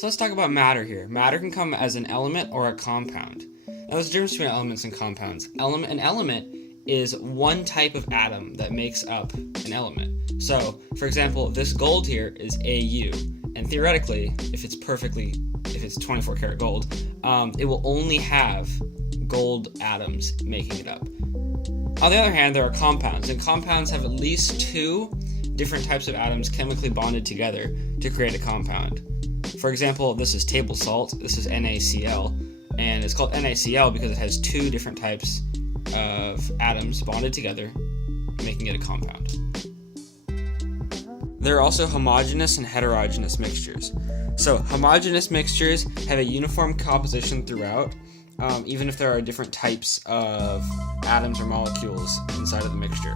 So let's talk about matter here. Matter can come as an element or a compound. Now there's a difference between elements and compounds. An element is one type of atom that makes up an element. So, for example, this gold here is AU, and theoretically, if it's 24 karat gold, it will only have gold atoms making it up. On the other hand, there are compounds, and compounds have at least two different types of atoms chemically bonded together to create a compound. For example, this is table salt, this is NaCl, and it's called NaCl because it has two different types of atoms bonded together, making it a compound. There are also homogeneous and heterogeneous mixtures. So, homogeneous mixtures have a uniform composition throughout, even if there are different types of atoms or molecules inside of the mixture.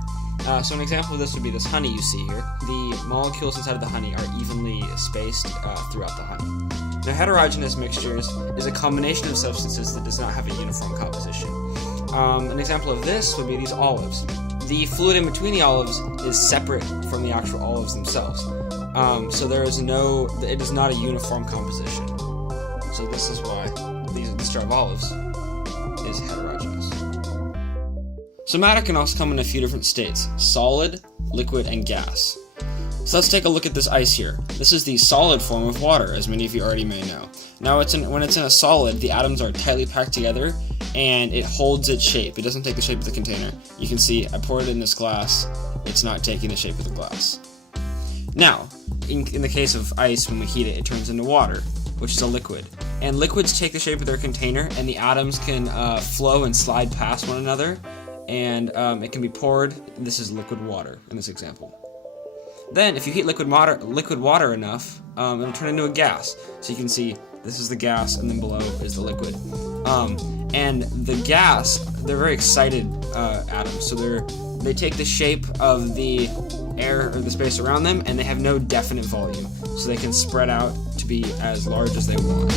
So an example of this would be this honey you see here. The molecules inside of the honey are evenly spaced throughout the honey. Now, heterogeneous mixtures is a combination of substances that does not have a uniform composition. An example of this would be these olives. The fluid in between the olives is separate from the actual olives themselves. So it is not a uniform composition. So this is why this jar of olives is heterogeneous. So matter can also come in a few different states: solid, liquid, and gas. So let's take a look at this ice here. This is the solid form of water, as many of you already may know. Now, when it's in a solid, the atoms are tightly packed together, and it holds its shape. It doesn't take the shape of the container. You can see I poured it in this glass. It's not taking the shape of the glass. Now, in the case of ice, when we heat it, it turns into water, which is a liquid. And liquids take the shape of their container, and the atoms can flow and slide past one another, and it can be poured. This is liquid water in this example. Then, if you heat liquid water enough, it'll turn into a gas. So you can see this is the gas, and then below is the liquid. And the gas, they're very excited atoms. So they take the shape of the air or the space around them, and they have no definite volume. So they can spread out to be as large as they want.